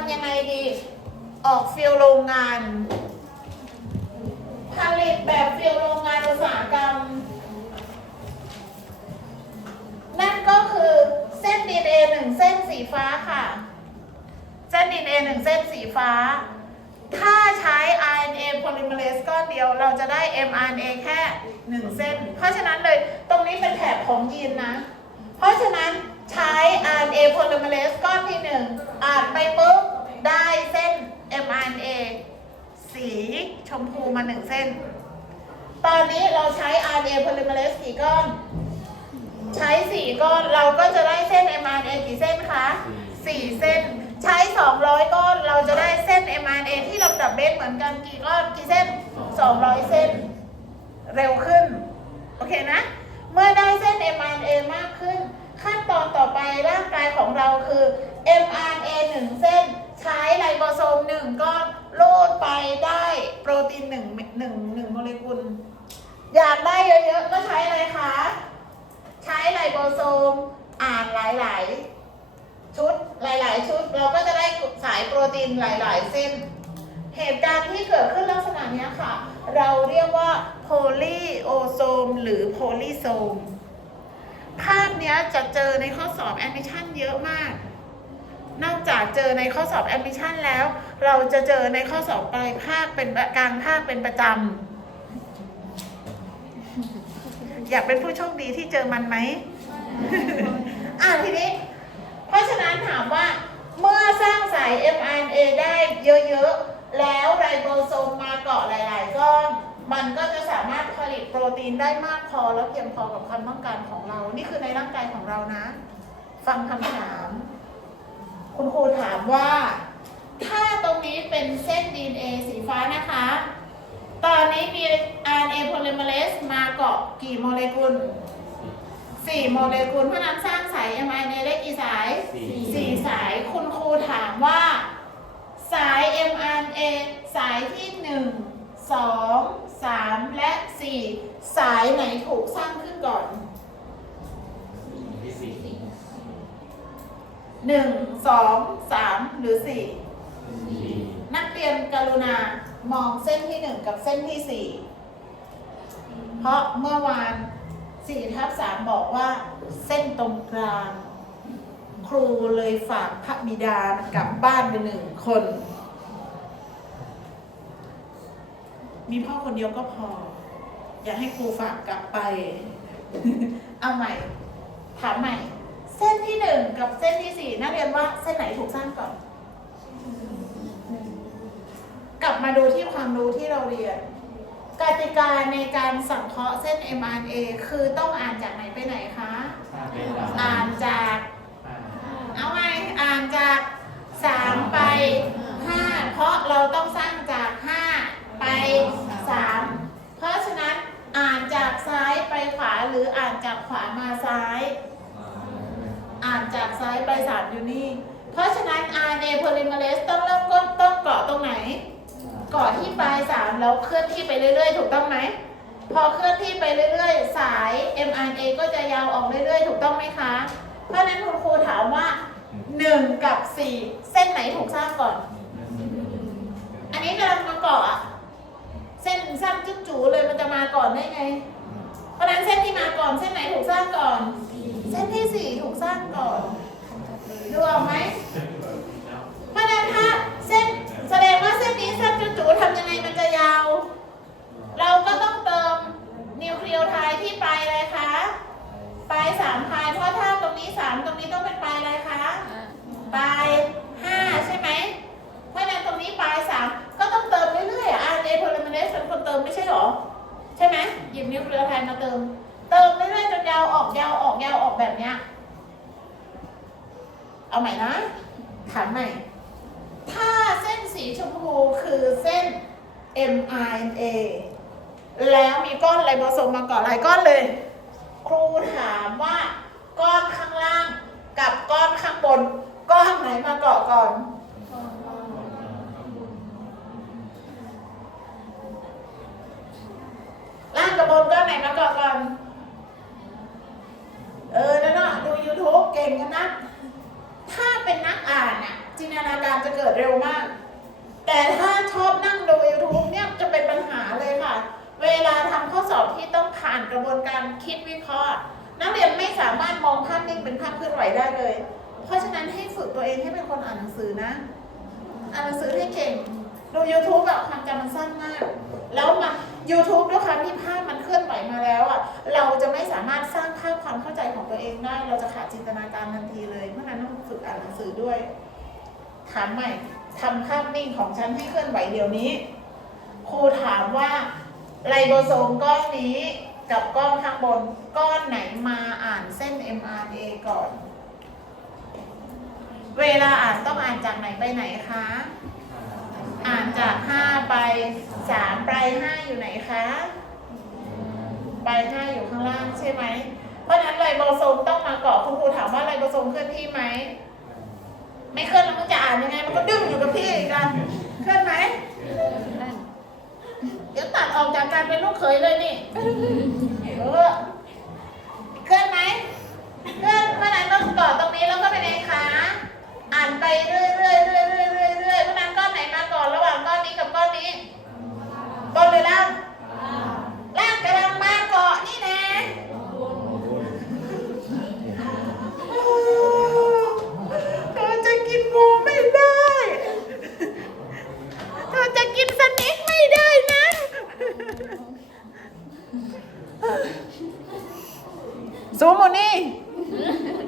ำยังไงดี ออกฟิลโรงงานผลิตแบบฟิลโรงงานอุตสาหกรรม นั่นก็คือเส้น DNA หนึ่งเส้นสีฟ้าค่ะ เส้น DNA หนึ่งเส้นสีฟ้า ถ้าใช้ RNA polymerase ก้อนเดียวเราจะได้ mRNA แค่หนึ่งเส้น เพราะฉะนั้นเลยตรงนี้เป็นแถบของยีนนะ เพราะฉะนั้นใช้ RNA polymerase ก้อนที่หนึ่งอ่านไปปุ๊บได้เส้น mRNA สีชมพูมาหนึ่งเส้น ตอนนี้เราใช้ RNA polymerase กี่ก้อน ใช้4ก้อนเราก็จะได้เส้น mRNA กี่เส้นคะ4เส้น ใช้ 200 ก้อนเราจะได้เส้น mRNA ที่ลำดับเบสเหมือนกันกี่ก้อนกี่เส้น 200 เส้น เร็วขึ้น โอเคนะ เมื่อได้เส้น mRNA มากขึ้น ขั้นตอนต่อไปร่างกายของเราคือ mRNA 1 เส้น ใช้ไลโบโซม1ก้อนโลดไปได้โปรตีน1 1 1โมเลกุล อยากได้เยอะๆก็ใช้อะไรคะ ใช้ไลโบโซมอ่านหลายๆ ชุดหลาย ๆ ชุด เราก็จะได้สายโปรตีนหลาย ๆ เส้น เหตุการณ์ที่เกิดขึ้นลักษณะนี้ค่ะ เราเรียกว่าโพลีโอโซมหรือโพลีโซมภาพนี้จะเจอในข้อสอบแอดมิชชั่นเยอะมาก นอกจากเจอในข้อสอบแอดมิชชั่นแล้ว เราจะเจอในข้อสอบปลายภาคเป็นกลางภาคเป็นประจำอยากเป็นผู้โชคดีที่เจอมันไหมอะทีนี้ เพราะฉะนั้นถามว่าเมื่อสร้างสาย mRNA ได้เยอะๆ แล้วไรโบโซมมาเกาะหลายๆก้อน มันก็จะสามารถผลิตโปรตีนได้มากพอแล้วเพียงพอกับความต้องการของเรา นี่คือในร่างกายของเรานะ ฟังคำถาม คุณครูถามว่า ถ้าตรงนี้เป็นเส้น DNA สีฟ้านะคะ ตอนนี้มี RNA polymerase มาเกาะกี่โมเลกุลสี่โมเลกุลเพราะฉะนั้นสร้างสาย mRNA ได้กี่สายสี่สี่สาย คุณครูถามว่า สาย mRNA สายที่หนึ่งสองสามและสี่สายไหนถูกสร้างขึ้นก่อน ที่สี่ หนึ่งสองสามหรือสี่สี่นักเรียนกรุณามองเส้นที่หนึ่งกับเส้นที่สี่เพราะเมื่อวานสี่ทับสามบอกว่า เส้นตรงกลาง ครูเลยฝากพระบิดากลับบ้านไปหนึ่งคน มีพ่อคนเดียวก็พอ อย่าให้ครูฝากกลับไป เอาใหม่ ถามใหม่เส้นที่หนึ่งกับเส้นที่สี่นักเรียนว่าเส้นไหนถูกสร้างก่อน กลับมาดูที่ความรู้ที่เราเรียนกติกาในการสังเคราะห์เส้น mRNA คือต้องอ่านจากไหนไปไหนคะ อ่านจาก เอาไงอ่านจาก 3 ไป 5 เพราะเราต้องสร้างจาก 5 ไป 3 เพราะฉะนั้นอ่านจากซ้ายไปขวาหรืออ่านจากขวามาซ้าย อ่านจาก ซ้ายไปสามอยู่นี่ เพราะฉะนั้น RNA polymerase ต้องเริ่มต้นต้นเกาะตรงไหน เกาะที่ปลายสามแล้วเคลื่อนที่ไปเรื่อย ๆ ถูกต้องไหม พอเคลื่อนที่ไปเรื่อย ๆ สาย mRNA ก็จะยาวออกเรื่อย ๆ ถูกต้องไหมคะ เพราะฉะนั้นคุณครูถามว่า 1 กับ 4 เส้นไหนถูกสร้างก่อน อันนี้กำลังมาเกาะอะเส้นสั้นจุ๊จูเลยมันจะมาก่อนได้ไง เพราะฉะนั้นเส้นที่มาก่อนเส้นไหนถูกสร้างก่อน เส้นที่สี่ถูกสร้างก่อน นี้สามตรงนี้ต้องเป็นปลายอะไรคะปลายห้าใช่ไหมเพราะฉะนั้นตรงนี้ปลายสามก็ต้องเติมเรื่อยๆอะ RNA polymerase เป็นคนเติมไม่ใช่หรอ ใช่ไหมหยิบนิวเคลียโไทด์มาเติม เติมเรื่อยๆจนยาวออกยาวออกยาวออกแบบเนี้ยเอาใหม่นะถามใหม่ ถ้าเส้นสีชมพูคือเส้น mRNA แล้วมีก้อนไลโบโซมมาเกาะหลายก้อนเลย ครูถามว่า ก้อนข้างล่างกับก้อนข้างบน ก้อนไหนมาเกาะก่อน ล่างกับบนก้อนไหนมาเกาะก่อน เออนั่นน่ะดู YouTube เก่งกันนะ ถ้าเป็นนักอ่านน่ะจินตนาการจะเกิดเร็วมาก แต่ถ้าชอบนั่งดู YouTube เนี่ยจะเป็นปัญหาเลยค่ะ เวลาทำข้อสอบที่ต้องผ่านกระบวนการคิดวิเคราะห์ นักเรียนไม่สามารถมองภาพนิ่งเป็นภาพเคลื่อนไหวได้เลย เพราะฉะนั้นให้ฝึกตัวเองให้เป็นคนอ่านหนังสือนะ อ่านหนังสือให้เก่ง ดู YouTube แบบความจำมันสั้นมาก แล้วมา YouTube ด้วยความที่ภาพมันเคลื่อนไหวมาแล้วอะ เราจะไม่สามารถสร้างภาพความเข้าใจของตัวเองได้ เราจะขาดจินตนาการทันทีเลย เพราะฉะนั้นต้องฝึกอ่านหนังสือด้วย ถามใหม่ทำภาพนิ่งของฉันให้เคลื่อนไหวเดี๋ยวนี้ ครูถามว่าไลโบโซมก้อนนี้ กับก้อนข้างบน ก้อนไหนมาอ่านเส้น mRNA ก่อน เวลาอ่านต้องอ่านจากไหนไปไหนคะ อ่านจาก 5 ไป 3 ไป 5 อยู่ไหนคะ ไป 5 อยู่ข้างล่างใช่ไหม เพราะฉะนั้นไลโบโซมต้องมาเกาะคุณครูถามว่าไลโบโซมเคลื่อนที่ไหม ไม่เคลื่อนแล้วมันจะอ่านยังไง มันก็ดึงอยู่กับที่อีกอะเคลื่อนไหม ดออกจากการเป็นลูกเขยเลยนี่เออเคลื่อนไหมเคลื่อนเมื่อนั้นก็ต่อตรงนี้แล้วก็ไปในขาอ่านไปเรื่อยเรื่อยเรื่อยเรื่อยเรื่อยเมื่อนั้นก้อนไหนมาก่อนระหว่างก้อนนี้กับก้อนนี้ก้อนเรือล่า 너무呢.